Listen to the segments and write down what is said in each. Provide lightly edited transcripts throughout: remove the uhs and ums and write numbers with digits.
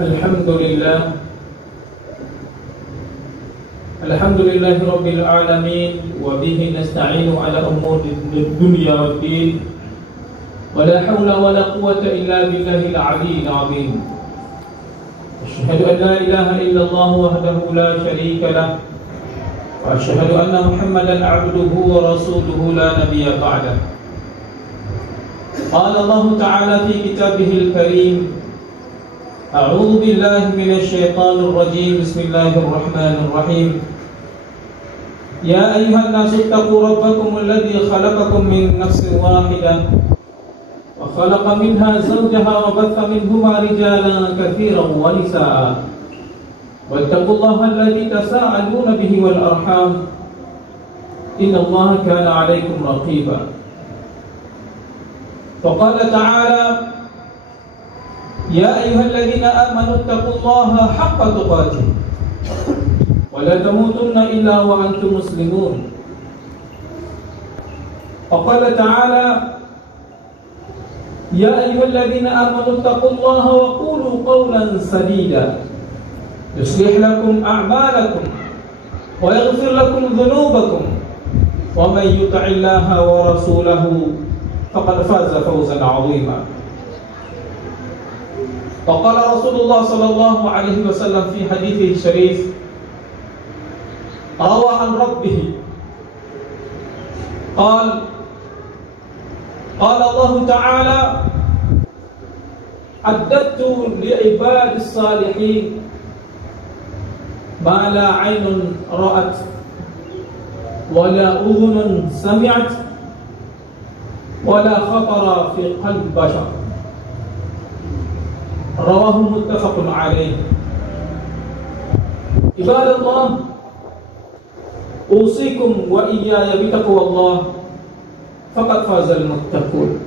Alhamdulillah Alhamdulillahi Rabbil Alamin. Wa bihi nasta'inu ala umuri dunya wad din. Wa la hawla wa la quwwata illa billahil aliyyil azim. Asyhadu an la ilaha illallah wahdahu la syarika lah. Wa asyhadu anna Muhammadan abduhu wa rasuluhu la nabiyya ba'dah. Qala Allah Ta'ala fi kitabihil karim. A'udzu billahi minasy syaithanir rajim. Bismillahirrahmanirrahim. Ya ayyuhan nasu taqu rabbakumul ladzi khalaqakum min nafsin wahidah wa khalaqa minha zawjaha wa batha minhuma rijalan katsiran wa nisaa'a. Wattaqullaha alladzi tasaaluna bihi wal arham. Innallaha kana 'alaykum raqiba. Wa qala ta'ala Ya ayyuhalladzina amanu taqullaha haqqa tuqatih wa la tamutunna illa wa antum muslimun. Wa qala ta'ala Ya ayyuhalladzina amanu taqullaha wa qulu qawlan sadida yuslih lakum a'malakum wa yaghfir lakum dhunubakum wa man yuti'illaha wa rasulahu faqad faza fawzan 'azima. Faqala Rasulullah sallallahu alaihi wasallam fi hadithihi syarif rawa an rabbih qala Allah ta'ala addatu li'ibadis salihin ma la 'ainun ra'at wa la udhunun sami'at wa la khatara fi qalbi bashar. Rawahu muttafaqun alaih. Ibadallah, usikum wa iyaya bitaqwallah faqad fazal muttaqun.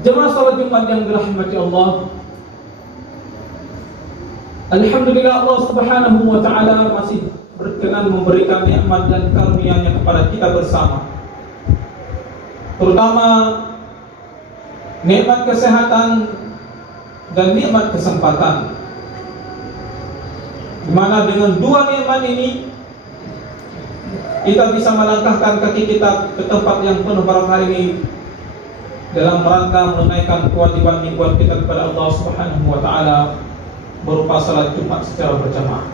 Jemaah salat Jumat yang dirahmati Allah, alhamdulillah Allah Subhanahu wa taala masih berkenan memberikan nikmat dan karunia-Nya kepada kita bersama. Terutama nikmat kesehatan dan nikmat kesempatan, di mana dengan dua nikmat ini kita bisa melangkahkan kaki kita ke tempat yang penuh barokah ini dalam rangka menunaikan kewajiban mingguan kita kepada Allah Subhanahu wa taala berupa salat Jumat secara berjamaah.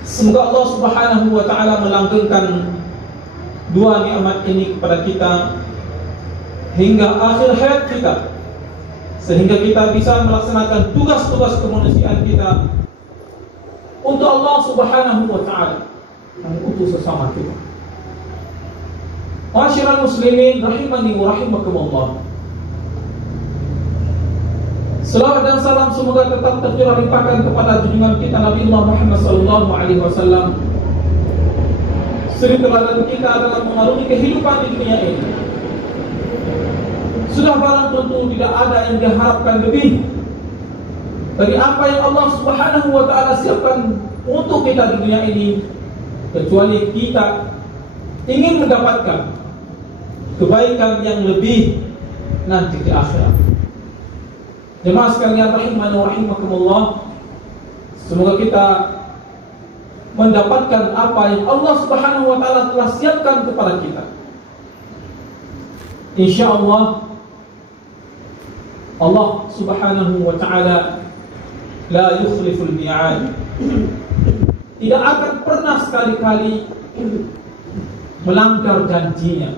Semoga Allah Subhanahu wa taala melanggengkan dua nikmat ini kepada kita hingga akhir hayat kita, sehingga kita bisa melaksanakan tugas-tugas kemanusiaan kita untuk Allah Subhanahu wa taala dan untuk sesama kita. Ma'asyiral muslimin rahimani wa rahimakumullah. Selawat dan salam semoga tetap tercurah limpahkan kepada junjungan kita Nabi Muhammad sallallahu alaihi wasallam. Suri teladan kita adalah mengarungi kehidupan di dunia ini. Sudah barang tentu tidak ada yang diharapkan lebih dari apa yang Allah Subhanahu wa taala siapkan untuk kita di dunia ini, kecuali kita ingin mendapatkan kebaikan yang lebih nanti di akhirat. Jemaah sekalian rahimani wa rahimakumullah, semoga kita mendapatkan apa yang Allah Subhanahu wa taala telah siapkan kepada kita. Insyaallah Allah Subhanahu wa taala la yukhliful mi'ad. Tidak akan pernah sekali-kali melanggar janjinya.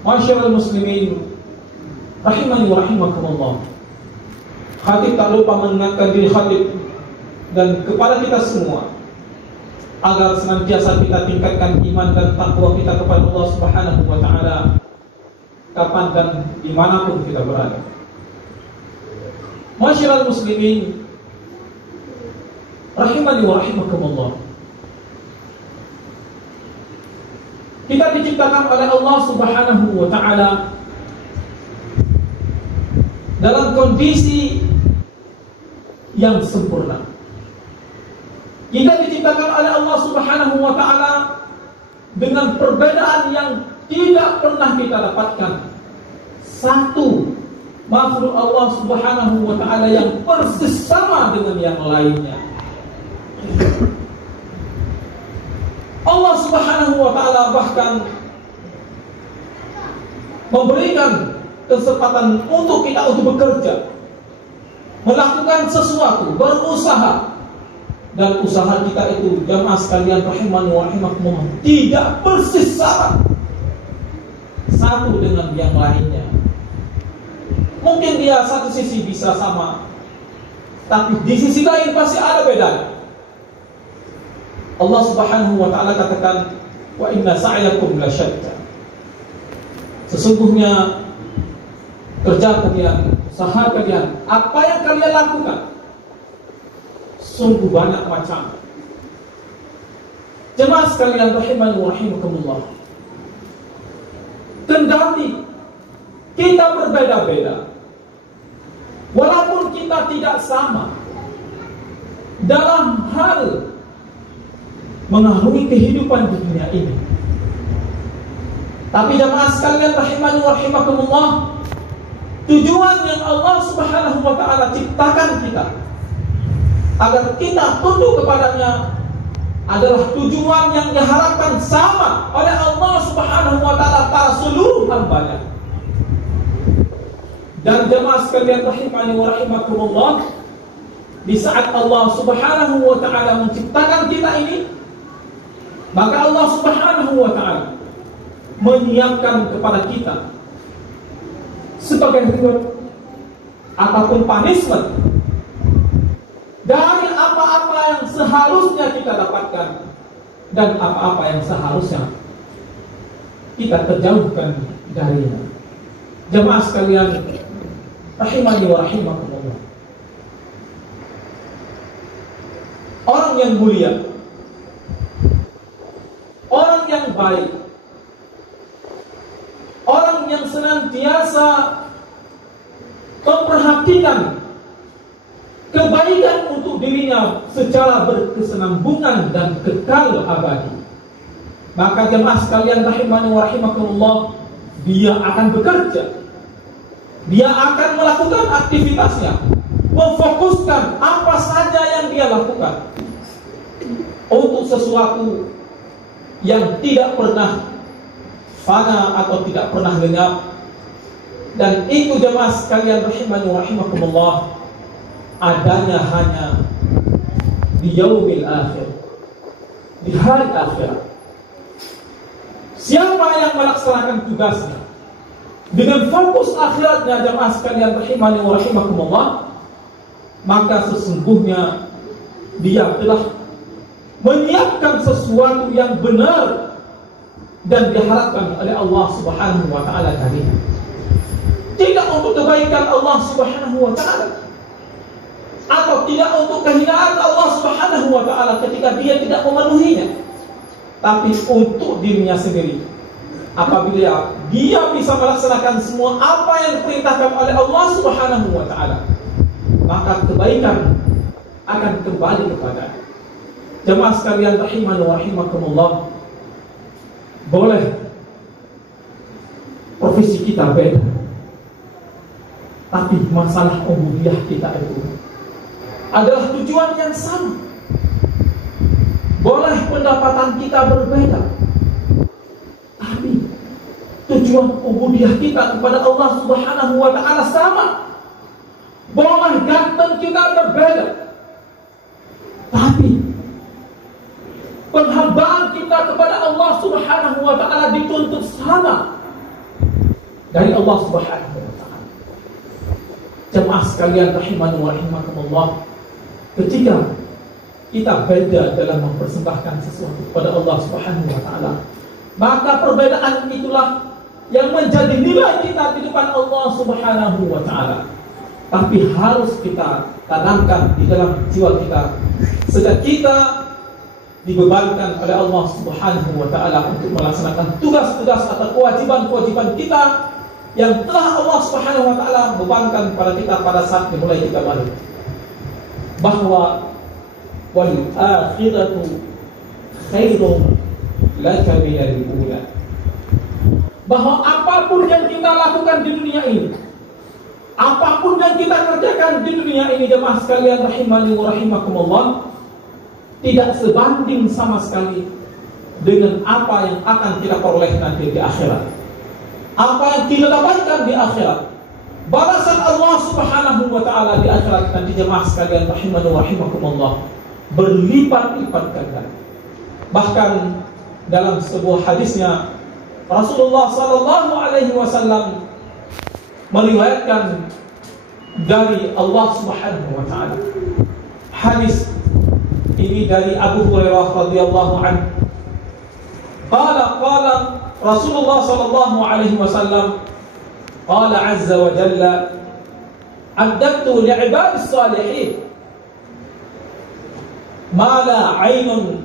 Masyaallah muslimin rahimani wa rahimakumullah. Khatib tak lupa mengingatkan diri khatib dan kepada kita semua agar senantiasa kita tingkatkan iman dan takwa kita kepada Allah Subhanahu wa taala kapan dan dimanapun kita berada. Masyaallah muslimin rahimani wa rahimakumullah. Kita diciptakan oleh Allah Subhanahu wa taala dalam kondisi yang sempurna. Kita diciptakan oleh Allah Subhanahu wa taala dengan perbedaan yang tidak pernah kita dapatkan satu makhluk Allah Subhanahu wa ta'ala yang persis sama dengan yang lainnya. Allah Subhanahu wa ta'ala bahkan memberikan kesempatan untuk kita untuk bekerja, melakukan sesuatu, berusaha. Dan usaha kita itu, jamaah sekalian rahimani wa rahimakumullah, tidak persis sama satu dengan yang lainnya. Mungkin dia satu sisi bisa sama, tapi di sisi lain pasti ada bedanya. Allah Subhanahu wa ta'ala katakan, wa inna sa'yakum lasyatta. Sesungguhnya kerja kalian, usaha kalian, apa yang kalian lakukan, sungguh banyak macam. Jemaah sekalian rahimani wa rahimakumullah, kendati kita berbeda-beda, walaupun kita tidak sama dalam hal mengarungi kehidupan di dunia ini, tapi jemaah sekalian rahimani wa rahimakumullah, tujuan yang Allah Subhanahu wa ta'ala ciptakan kita agar kita tunduk kepadanya adalah tujuan yang diharapkan sama oleh Allah Subhanahu wa ta'ala pada seluruh hambanya. Dan jemaah sekalian rahimani wa rahimakumullah, di saat Allah Subhanahu wa ta'ala menciptakan kita ini, maka Allah Subhanahu wa ta'ala menyiapkan kepada kita sebagai reward ataupun punishment dari apa-apa yang seharusnya kita dapatkan dan apa-apa yang seharusnya kita terjauhkan darinya. Jemaah sekalian rahimani wa rahimakumullah, orang yang mulia, orang yang baik, orang yang senantiasa memperhatikan kebaikan untuk dirinya secara berkesinambungan dan kekal abadi, maka jemaah sekalian rahimani wa rahimakumullah, dia akan bekerja, dia akan melakukan aktivitasnya, memfokuskan apa saja yang dia lakukan untuk sesuatu yang tidak pernah fana atau tidak pernah lenyap. Dan itu jemaah sekalian rahimani wa rahimakumullah, adanya hanya di yaumil akhir, di hari akhirat. Siapa yang melaksanakan tugasnya dengan fokus akhiratnya, jemaah sekalian rahimani wa rahimakumullah, maka sesungguhnya dia telah menyiapkan sesuatu yang benar dan diharapkan oleh Allah Subhanahu wa ta'ala darinya. Tidak untuk kebaikan Allah Subhanahu wa ta'ala, atau tidak untuk kehinaan Allah Subhanahu wa ta'ala ketika dia tidak memenuhinya, tapi untuk dirinya sendiri. Apabila dia bisa melaksanakan semua apa yang diperintahkan oleh Allah Subhanahu wa ta'ala, maka kebaikan akan kembali kepada. Jemaah sekalian rahimani wa rahimakumullah, boleh profesi kita beda, tapi masalah ubudiyah kita itu adalah tujuan yang sama. Boleh pendapatan kita berbeda, tapi tujuan ubudiyah kita kepada Allah Subhanahu wa ta'ala sama. Boleh ganteng kita berbeda, tapi penghambaan kita kepada Allah Subhanahu wa ta'ala dituntut sama dari Allah Subhanahu wa ta'ala. Jemaah sekalian rahimani wa rahimakumullah, ketika kita beda dalam mempersembahkan sesuatu kepada Allah Subhanahu wa ta'ala, maka perbedaan itulah yang menjadi nilai kita di depan Allah Subhanahu wa ta'ala. Tapi harus kita tanamkan di dalam jiwa kita sejak kita dibebankan oleh Allah Subhanahu wa ta'ala untuk melaksanakan tugas-tugas atau kewajiban-kewajiban kita yang telah Allah Subhanahu wa ta'ala bebankan pada kita pada saat dimulai kita balik, bahwa wal akhiratu khairun laka minal ula, bahwa apapun yang kita lakukan di dunia ini, apapun yang kita kerjakan di dunia ini, jemaah sekalian rahimani wa rahimakumullah, tidak sebanding sama sekali dengan apa yang akan kita peroleh nanti di akhirat. Apa yang kita dapatkan di akhirat, balasan Allah Subhanahu wa taala di akhirat nanti, jemaah sekalian rahimani wa rahimakumullah, berlipat-lipat ganda. Bahkan dalam sebuah hadisnya Rasulullah sallallahu alaihi wasallam meriwayatkan dari Allah Subhanahu wa taala. Hadis ini dari Abu Hurairah radhiyallahu anhu. Qala Rasulullah sallallahu alaihi wasallam, qala azza wa jalla, "Addatu li'ibadis salihin ma la 'ainun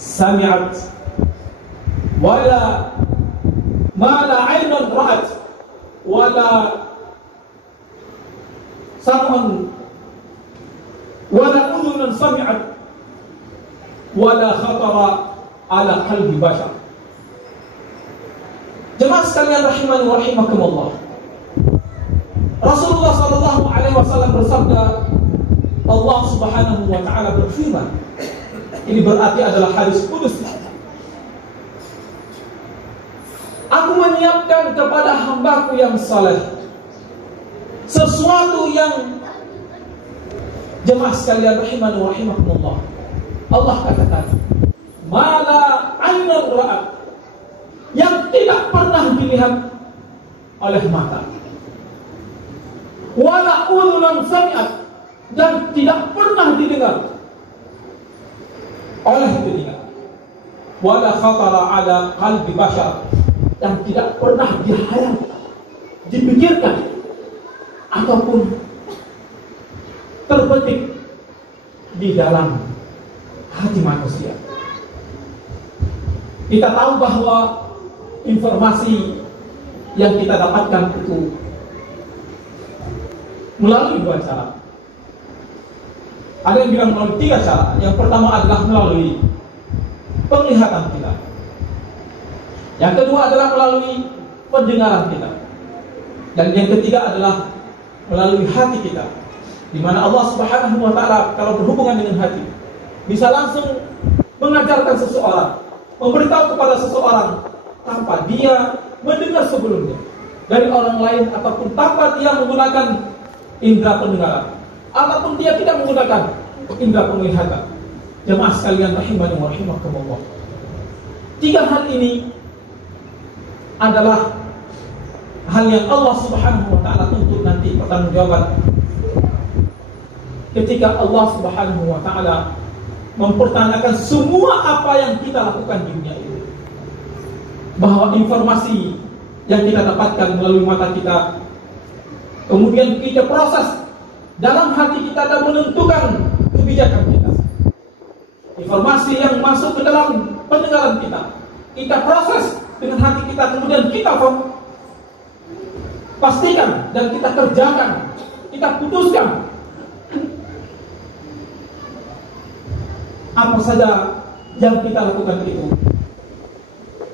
sami'at wala ma la 'ainun ra'at wala sam'un wala udhunun sami'at wala khatara ala qalbi bashar." Jemaah sekalian rahimani wa rahimakumullah, Rasulullah sallallahu alaihi wasallam bersabda, Allah Subhanahu wa taala berfirman. Ini berarti adalah hadis qudus. Aku menyiapkan kepada hambaku yang saleh sesuatu yang, jemaah sekalian rahimani wa rahimakumullah, Allah katakan, mala ainur ra'at, yang tidak pernah dilihat oleh mata, wala udhunun sami'at, dan tidak pernah didengar oleh telinga, wala khatara ala qalbi bashar, dan tidak pernah dihayal, dipikirkan ataupun terbetik di dalam hati manusia. Kita tahu bahwa informasi yang kita dapatkan itu melalui dua cara. Ada yang bilang melalui tiga cara. Yang pertama adalah melalui penglihatan kita. Yang kedua adalah melalui pendengaran kita. Dan yang ketiga adalah melalui hati kita, di mana Allah Subhanahu wa taala kalau berhubungan dengan hati bisa langsung mengajarkan seseorang, memberitahu kepada seseorang tanpa dia mendengar sebelumnya dari orang lain, ataupun tanpa dia menggunakan indera pendengaran, ataupun dia tidak menggunakan indera penglihatan. Jemaah sekalian rahimani wa rahimakumullah, tiga hal ini adalah hal yang Allah Subhanahu wa taala tuntut nanti pertanggungjawaban ketika Allah Subhanahu wa taala mempertanyakan semua apa yang kita lakukan di dunia ini. Bahwa informasi yang kita dapatkan melalui mata kita, kemudian kita proses dalam hati kita dan menentukan kebijakan kita. Informasi yang masuk ke dalam pendengaran kita proses dengan hati kita, kemudian kita pastikan dan kita kerjakan, kita putuskan apa saja yang kita lakukan itu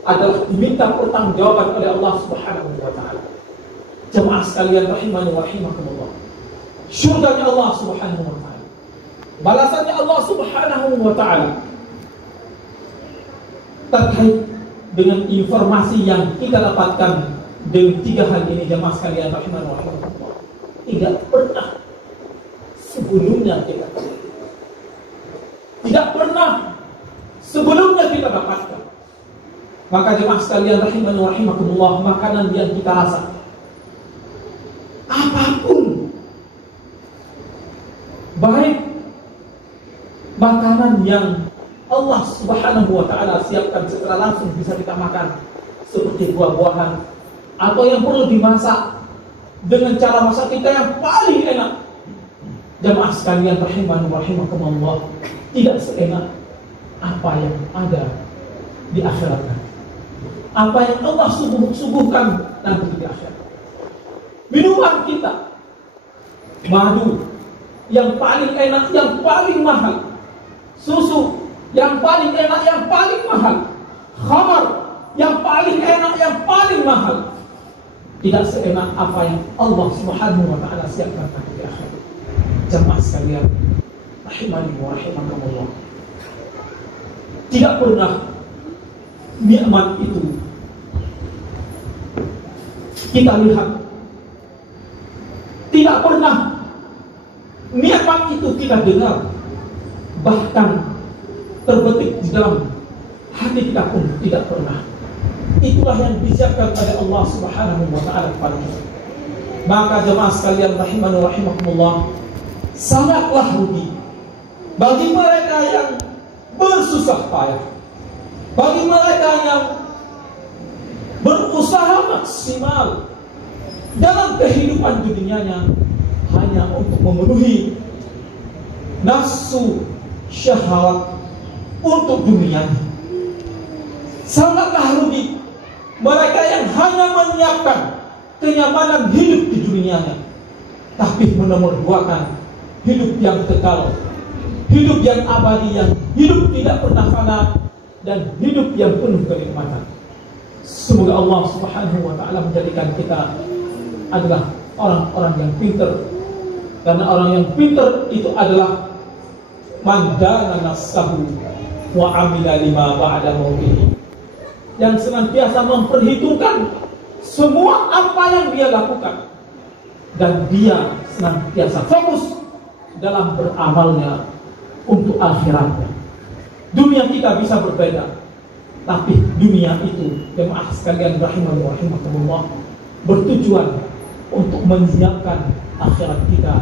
adalah diminta pertanggungjawaban oleh Allah Subhanahu wa taala. Jemaah sekalian rahimani wa rahimakumullah, syurganya Allah Subhanahu wa taala, balasannya Allah Subhanahu wa taala terkait dengan informasi yang kita dapatkan dengan tiga hal ini. Jemaah sekalian rahimani wa rahimakumullah, tidak pernah sebelumnya kita dapatkan. Maka jemaah sekalian rahimani wa rahimakumullah, makanan yang kita rasa, apapun, baik makanan yang Allah Subhanahu wa taala siapkan secara langsung bisa kita makan, seperti buah-buahan, atau yang perlu dimasak dengan cara masak kita yang paling enak. Jemaah sekalian rahimani wa rahimakumullah, tidak seenak apa yang ada di akhirat nanti, apa yang Allah suguhkan nanti di akhirat. Minuman kita, madu yang paling enak, yang paling mahal, susu yang paling enak, yang paling mahal, khamar yang paling enak, yang paling paling mahal, tidak seenak apa yang Allah Subhanahu wa Ta'ala siapkan di akhirat. Jemaah sekalian, rahimani wa rahimakumullah. Tidak pernah nikmat itu kita lihat, tidak pernah nikmat itu kita dengar, bahkan terbetik di dalam hati kita pun tidak pernah. Itulah yang disiapkan oleh Allah Subhanahu wa Ta'ala kepada kita. Maka jemaah sekalian rahimani wa rahimakumullah, sangatlah rugi bagi mereka yang bersusah payah, bagi mereka yang berusaha maksimal dalam kehidupan dunianya hanya untuk memenuhi nafsu syahwat untuk dunianya. Sangatlah rugi mereka yang hanya menyiapkan kenyamanan hidup di dunianya, tapi menomorduakan hidup yang kekal, hidup yang abadi, yang hidup tidak pernah fana, dan hidup yang penuh kenikmatan. Semoga Allah Subhanahu wa Ta'ala menjadikan kita adalah orang-orang yang pintar, karena orang yang pintar itu adalah man dana nafsahu wa amila lima ba'da mautih, yang senantiasa memperhitungkan semua apa yang dia lakukan, dan dia senantiasa fokus dalam beramalnya untuk akhiratnya. Dunia kita bisa berbeda, tapi dunia itu, jemaah sekalian rahimani wa rahimakumullah, bertujuan untuk menyiapkan akhirat kita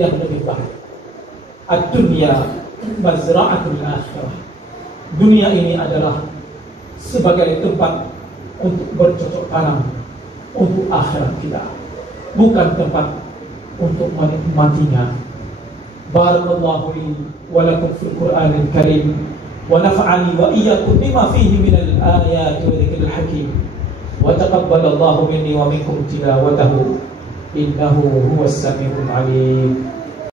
yang lebih baik. Ad-dunya mazra'atul akhirah. Dunia ini adalah sebagai tempat untuk bercocok tanam untuk akhirat kita, bukan tempat untuk menikmatinya. Barakallahu li wa lakum fil Qur'anil Karim, wa nafa'ani wa iyyakum bima fihi minal ayati wa dzikril hakim, wa taqabbalallahu minni wa minkum tilawatahu innahu huwas samiul alim.